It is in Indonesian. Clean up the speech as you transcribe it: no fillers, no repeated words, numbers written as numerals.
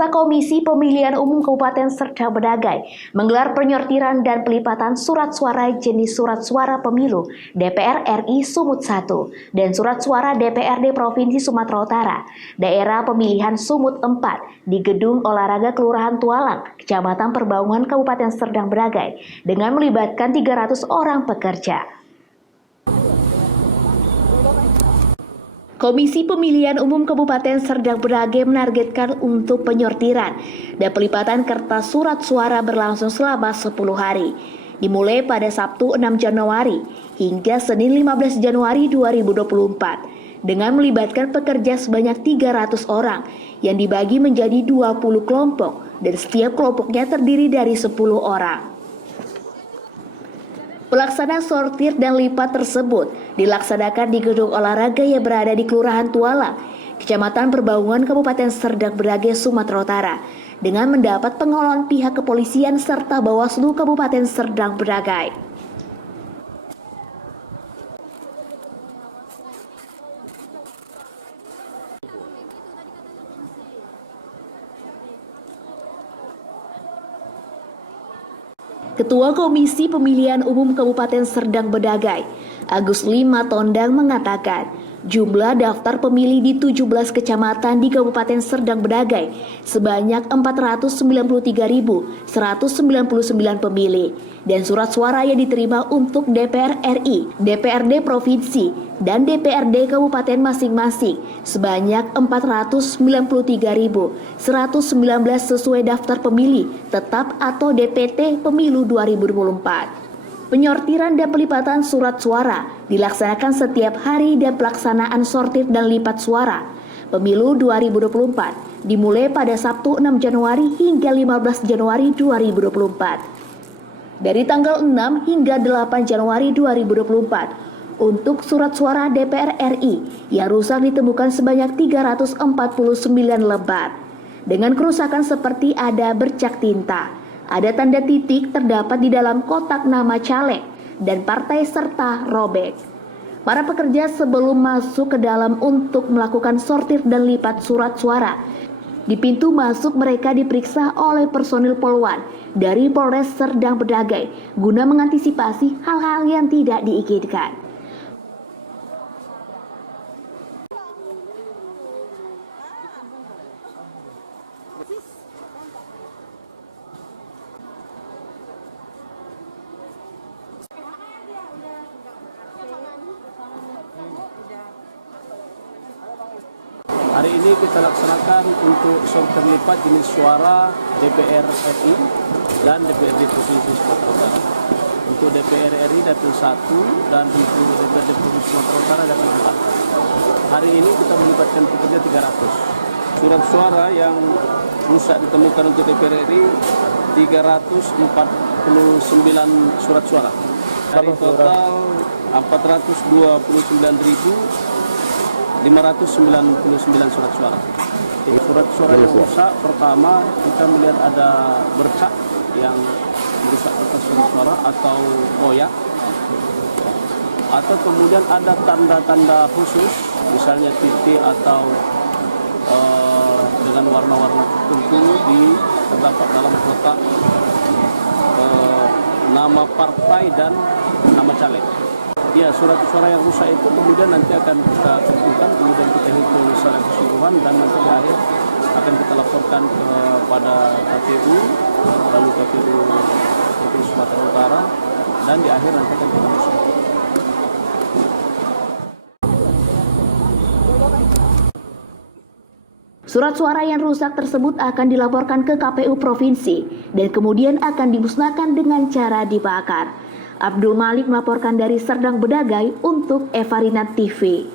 Pemirsa, Komisi Pemilihan Umum Kabupaten Serdang Bedagai menggelar penyortiran dan pelipatan surat suara jenis surat suara pemilu DPR RI Sumut 1 dan surat suara DPRD Provinsi Sumatera Utara, daerah pemilihan Sumut 4 di Gedung Olahraga Kelurahan Tualang, Kecamatan Perbaungan Kabupaten Serdang Bedagai dengan melibatkan 300 orang pekerja. Komisi Pemilihan Umum Kabupaten Serdang Bedagai menargetkan untuk penyortiran dan pelipatan kertas surat suara berlangsung selama 10 hari, dimulai pada Sabtu 6 Januari hingga Senin 15 Januari 2024, dengan melibatkan pekerja sebanyak 300 orang yang dibagi menjadi 20 kelompok dan setiap kelompoknya terdiri dari 10 orang. Pelaksanaan sortir dan lipat tersebut dilaksanakan di gedung olahraga yang berada di Kelurahan Tualang, Kecamatan Perbaungan Kabupaten Serdang Bedagai, Sumatera Utara, dengan mendapat pengawalan pihak kepolisian serta Bawaslu Kabupaten Serdang Bedagai. Ketua Komisi Pemilihan Umum Kabupaten Serdang Bedagai, Agus Lima Tondang mengatakan, jumlah daftar pemilih di 17 kecamatan di Kabupaten Serdang Bedagai sebanyak 493.199 pemilih dan surat suara yang diterima untuk DPR RI, DPRD Provinsi, dan DPRD Kabupaten masing-masing sebanyak 493.119 sesuai daftar pemilih tetap atau DPT Pemilu 2024. Penyortiran dan pelipatan surat suara dilaksanakan setiap hari dan pelaksanaan sortir dan lipat suara Pemilu 2024 dimulai pada Sabtu 6 Januari hingga 15 Januari 2024. Dari tanggal 6 hingga 8 Januari 2024, untuk surat suara DPR RI yang rusak ditemukan sebanyak 349 lembar dengan kerusakan seperti ada bercak tinta, ada tanda titik terdapat di dalam kotak nama caleg dan partai serta robek. Para pekerja sebelum masuk ke dalam untuk melakukan sortir dan lipat surat suara, di pintu masuk mereka diperiksa oleh personil Polwan dari Polres Serdang Bedagai guna mengantisipasi hal-hal yang tidak diinginkan. Hari ini kita laksanakan untuk sortir lipat jenis suara DPR RI dan DPRD Provinsi Sumatera Utara. Untuk DPR RI dapil 1 dan untuk DPRD Provinsi Sumatera Utara dapil 4. Hari ini kita melibatkan pekerja 300. Surat suara yang rusak ditemukan untuk DPR RI 349 surat suara. Dari total 429.599 surat suara. Surat suara yang rusak, pertama kita melihat ada bercak yang merusak kertas surat suara atau koyak, atau kemudian ada tanda-tanda khusus, misalnya titik atau dengan warna-warna tertentu terdapat dalam kotak nama partai dan nama caleg. Ya, surat suara yang rusak itu kemudian nanti akan kita tentukan, kemudian kita hitung secara keseluruhan dan nanti di akhir akan kita laporkan kepada KPU, lalu KPU Provinsi Sumatera Utara, dan di akhir nanti akan kita masuk. Surat suara yang rusak tersebut akan dilaporkan ke KPU Provinsi dan kemudian akan dimusnahkan dengan cara dibakar. Abdul Malik melaporkan dari Serdang Bedagai untuk Evarinat TV.